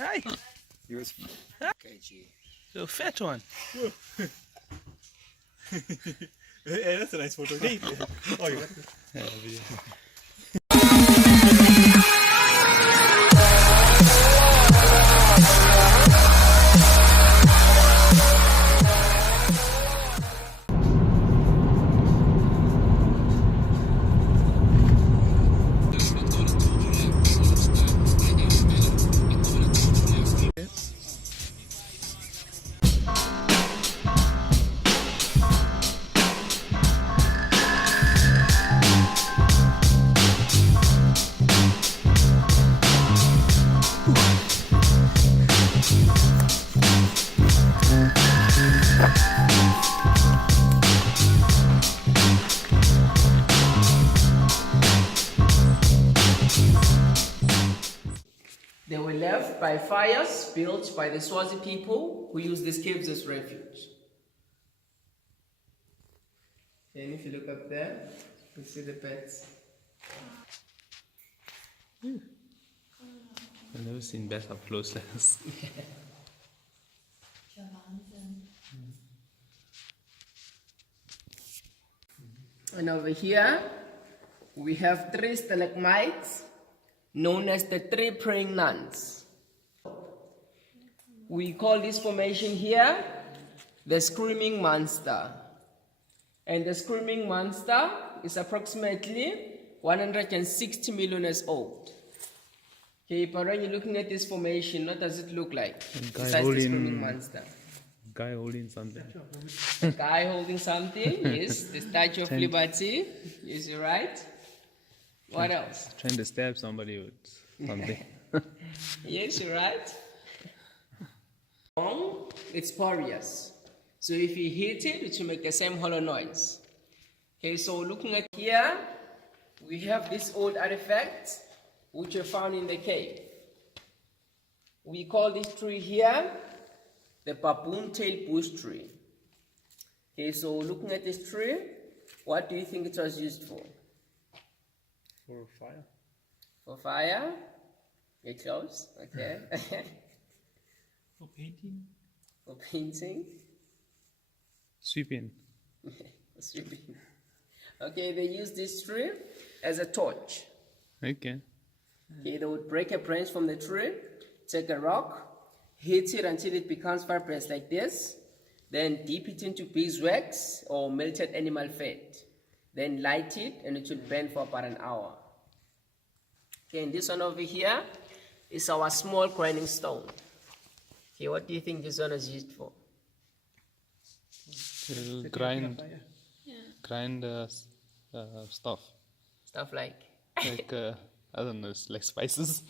Hi. He was kg. So fat one. Hey, that's a nice photo. Hey. Oh, you got Yeah, They were left by fires built by the Swazi people who used these caves as refuge. And if you look up there, you see the beds. I've never seen beds up close like this. And over here, we have 3 stalagmites known as the 3 praying nuns. We call this formation here the Screaming Monster. And the Screaming Monster is approximately 160 million years old. Okay, but when you're looking at this formation, what does it look like? Besides the Screaming Monster. Guy holding something. A guy holding something, yes. The Statue of Liberty, yes, you're right. What else? Trying to stab somebody with something. Yes, you're right. It's porous. So if you hit it, it will make the same hollow noise. Okay, so looking at here, we have this old artifact which were found in the cave. We call this tree here the baboon-tailed bush tree. Okay, so looking at this tree, what do you think it was used for? For fire. For fire? You're close, okay. For painting. For painting? Sweeping. Sweeping. Okay, they use this tree as a torch. Okay. Okay, they would break a branch from the tree, take a rock, hit it until it becomes fibrous like this, then dip it into beeswax or melted animal fat, then light it and it will burn for about an hour. Okay, and this one over here is our small grinding stone. Okay, what do you think this one is used for? It'll grind stuff. Stuff like? Like, I don't know, it's like spices.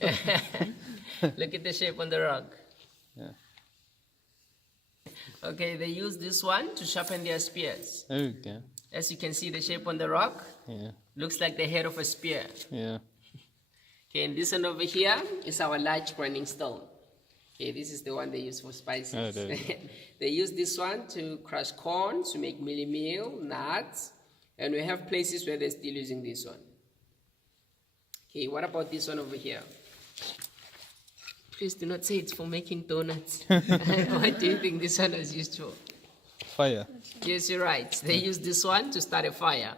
Look at the shape on the rock. Yeah. Okay, they use this one to sharpen their spears. Okay. As you can see, the shape on the rock Yeah. looks like the head of a spear. Yeah. Okay, and this one over here is our large grinding stone. Okay, this is the one they use for spices. Oh, there you go. They use this one to crush corn, to make mealie meal, nuts, and we have places where they're still using this one. Okay, what about this one over here? Please do not say it's for making donuts. What do you think this one is used for? Fire. Yes, you're right. They use this one to start a fire.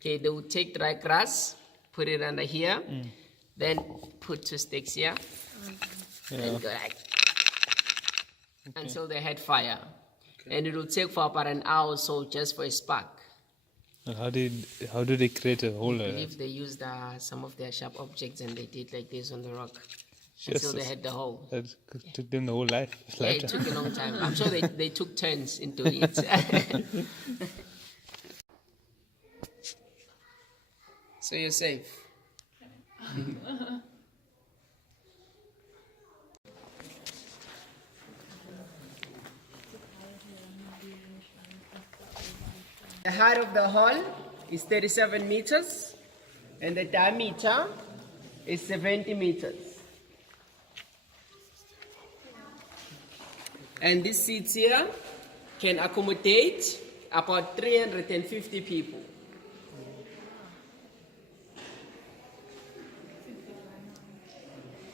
Okay, they would take dry grass, put it under here, then put 2 sticks here, and go like until they had fire. And it will take for about an hour or so just for a spark. And how do they create a hole? I believe they used some of their sharp objects and they did like this on the rock until they had the hole. That took them the whole life. Yeah, it took a long time. I'm sure they took turns in doing it. So you're safe. The height of the hall is 37 meters and the diameter is 70 meters. And these seats here can accommodate about 350 people.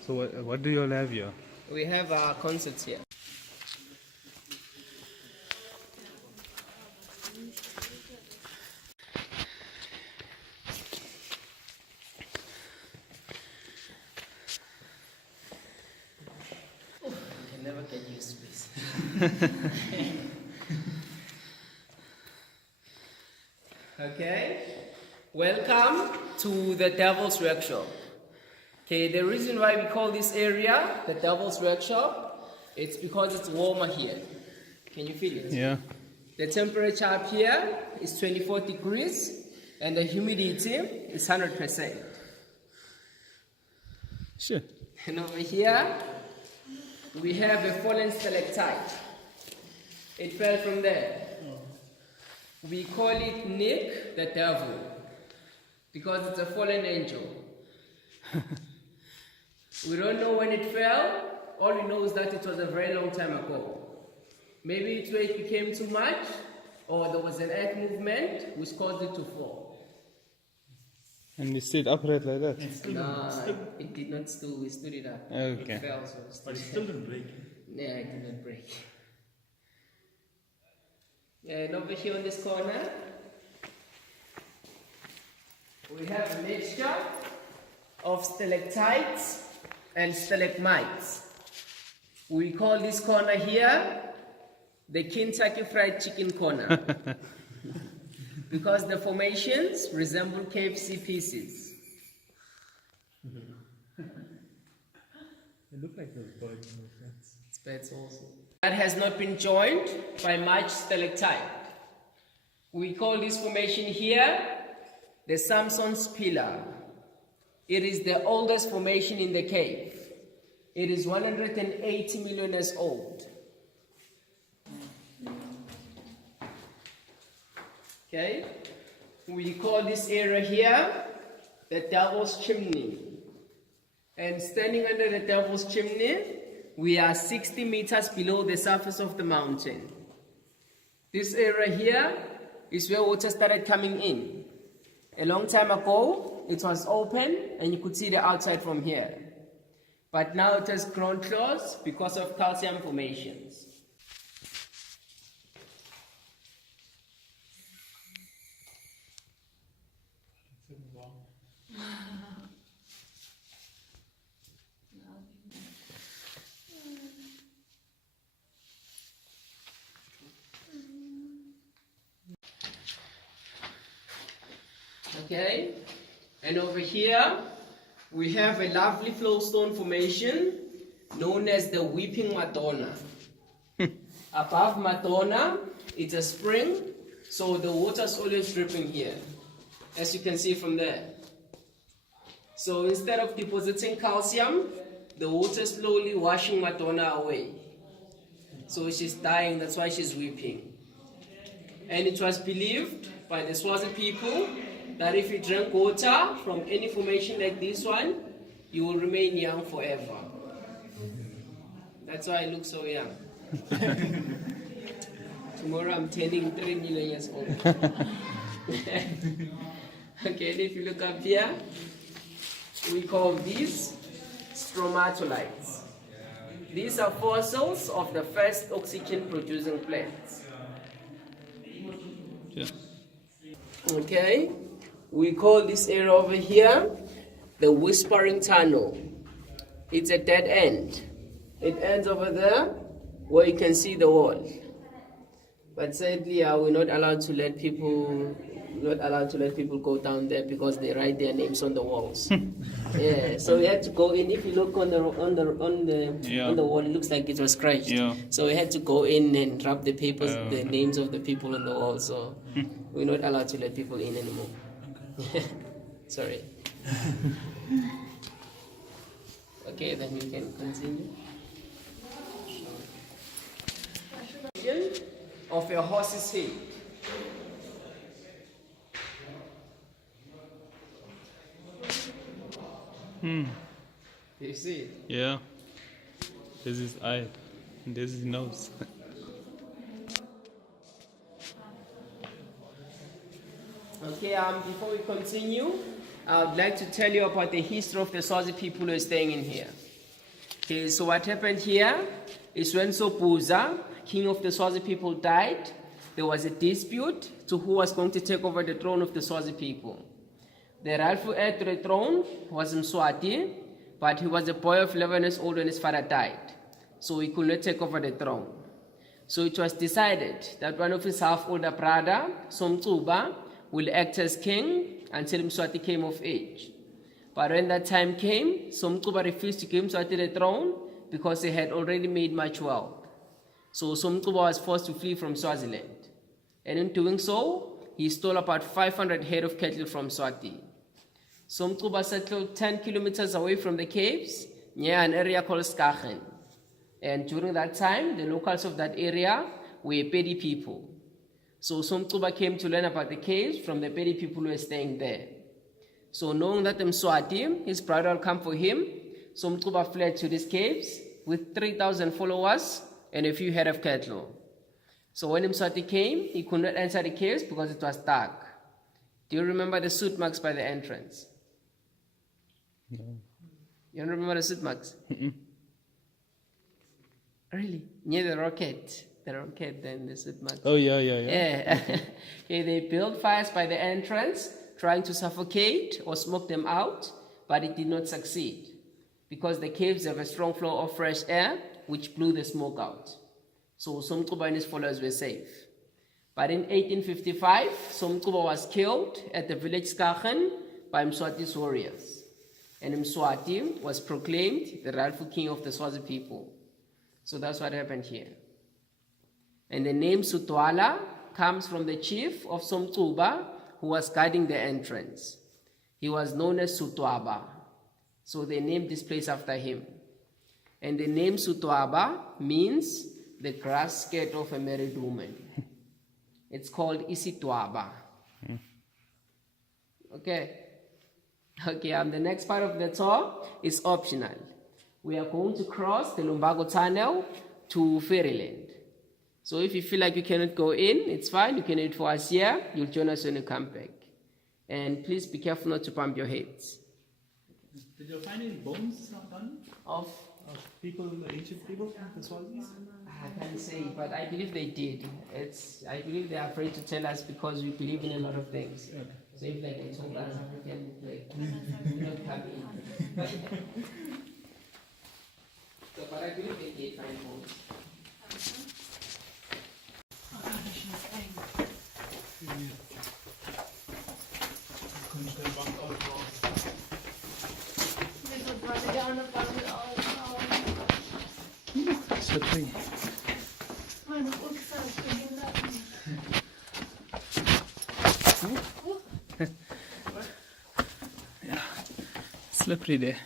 So what do you all have here? We have our concerts here. I can never get used to this. Okay, welcome to the Devil's Workshop. Okay, the reason why we call this area the Devil's Workshop, it's because it's warmer here. Can you feel it? Yeah. The temperature up here is 24 degrees and the humidity is 100%. Sure. And over here, we have a fallen stalactite. It fell from there. We call it Nick the Devil because it's a fallen angel. We don't know when it fell. All we know is that it was a very long time ago. Maybe it became too much, or there was an earth movement which caused it to fall. And you stayed upright like that? No, it did not stood. We stood it up. Okay. It fell, so we stood But it it still up. didn't break. Yeah, it did not break. And over here on this corner, we have a mixture of stalactites and stalagmites. We call this corner here the Kentucky Fried Chicken corner because the formations resemble KFC pieces. They look like those birds. It's birds also. That has not been joined by much stalactite. We call this formation here the Samson's Pillar. It is the oldest formation in the cave. It is 180 million years old. Okay? We call this area here the Devil's Chimney. And standing under the Devil's Chimney, we are 60 meters below the surface of the mountain. This area here is where water started coming in. A long time ago, it was open and you could see the outside from here. But now it has grown closed because of calcium formations. Okay, and over here we have a lovely flowstone formation known as the Weeping Madonna. Above Madonna, it's a spring, so the water's always dripping here, as you can see from there. So instead of depositing calcium, the water is slowly washing Madonna away. So she's dying, that's why she's weeping. And it was believed by the Swazi people that if you drink water from any formation like this one, you will remain young forever. That's why I look so young. Tomorrow I'm turning 3 million years old. Okay, and if you look up here, we call these stromatolites. These are fossils of the first oxygen-producing plants. Yeah. Okay, we call this area over here the Whispering Tunnel. It's a dead end. It ends over there where you can see the wall. But sadly, we're not allowed to let people go down there because they write their names on the walls. Yeah, so we had to go in. If you look on the wall, it looks like it was scratched. Yeah. So we had to go in and rub the papers, the names of the people on the wall. So we're not allowed to let people in anymore. Sorry. Okay, then we can continue. Of a horse's head. Do you see it? Yeah. This is eye. And this is nose. Okay, before we continue, I would like to tell you about the history of the Swazi people who are staying in here. Okay, so what happened here is when Sopuza, king of the Swazi people, died, there was a dispute to who was going to take over the throne of the Swazi people. The rightful heir to the throne was Mswati, but he was a boy of 11 years old when his father died, so he could not take over the throne. So it was decided that one of his half-older brother, Somtsuba, will act as king until Mswati came of age. But when that time came, Somtsuba refused to give Mswati the throne because he had already made much wealth. So Somtsuba was forced to flee from Swaziland. And in doing so, he stole about 500 head of cattle from Swati. Somtsuba settled 10 kilometers away from the caves near an area called Skagen. And during that time, the locals of that area were Pedi people. So Somtsuba came to learn about the caves from the Pedi people who were staying there. So knowing that the Mswati, his brother, will come for him, Somtsuba fled to these caves with 3,000 followers and a few head of cattle. So when Mswati came, he could not enter the caves because it was dark. Do you remember the soot marks by the entrance? No. You don't remember the soot marks? Really? Near the rocket, then the soot marks. Oh, yeah. Yeah. Okay, they built fires by the entrance, trying to suffocate or smoke them out, but it did not succeed because the caves have a strong flow of fresh air, which blew the smoke out. So Somtsuba and his followers were safe. But in 1855, Somtsuba was killed at the village Skagen by Mswati's warriors. And Mswati was proclaimed the rightful king of the Swazi people. So that's what happened here. And the name Sutwala comes from the chief of Somtsuba who was guarding the entrance. He was known as Sutwaba. So they named this place after him. And the name Sutwaba means the grass skirt of a married woman. It's called Isitwaba. Okay. The next part of the tour is optional. We are going to cross the Lumbago Tunnel to Fairyland. So if you feel like you cannot go in, it's fine. You can wait for us here. You'll join us when you come back. And please be careful not to bump your heads. Did you find any bones done? Of People, the ancient people, the Swazis? I can't say, but I believe they did. I believe they are afraid to tell us because we believe in a lot of things. Yeah. So if like they told us, we can not come in. So, but I believe they did find bones. Slippery. Yeah, slippery there.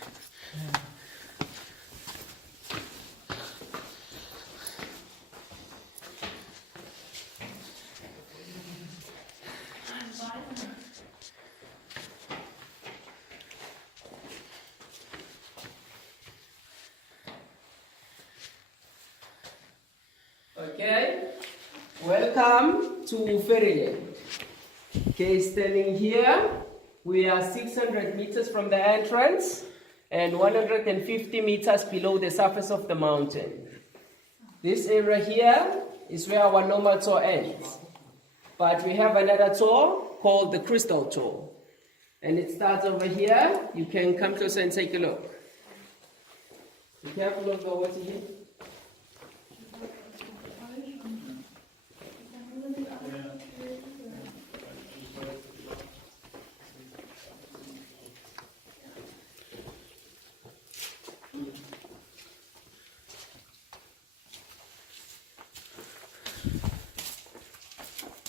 Okay, welcome to Fairyland. Okay, standing here, we are 600 meters from the entrance and 150 meters below the surface of the mountain. This area here is where our normal tour ends. But we have another tour called the Crystal Tour. And it starts over here. You can come closer and take a look. Be careful of the water here.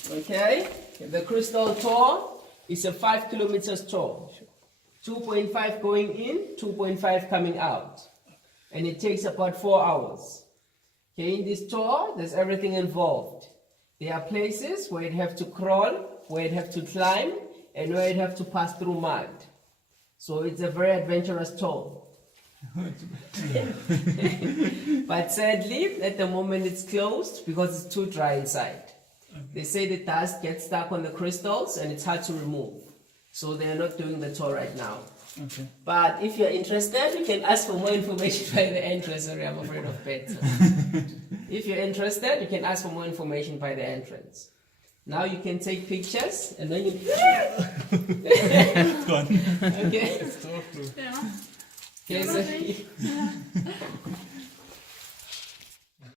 Okay, the Crystal Tour is a 5 kilometers tour. 2.5 going in, 2.5 coming out. And it takes about 4 hours. Okay, in this tour, there's everything involved. There are places where you'd have to crawl, where you'd have to climb, and where you'd have to pass through mud. So it's a very adventurous tour. But sadly, at the moment it's closed because it's too dry inside. They say the dust gets stuck on the crystals and it's hard to remove. So they are not doing the tour right now. Okay. But if you're interested, you can ask for more information by the entrance. Sorry, I'm afraid of pets. If you're interested, you can ask for more information by the entrance. Now you can take pictures and then you. It's gone. Okay. It's so true. Ja. Okay, so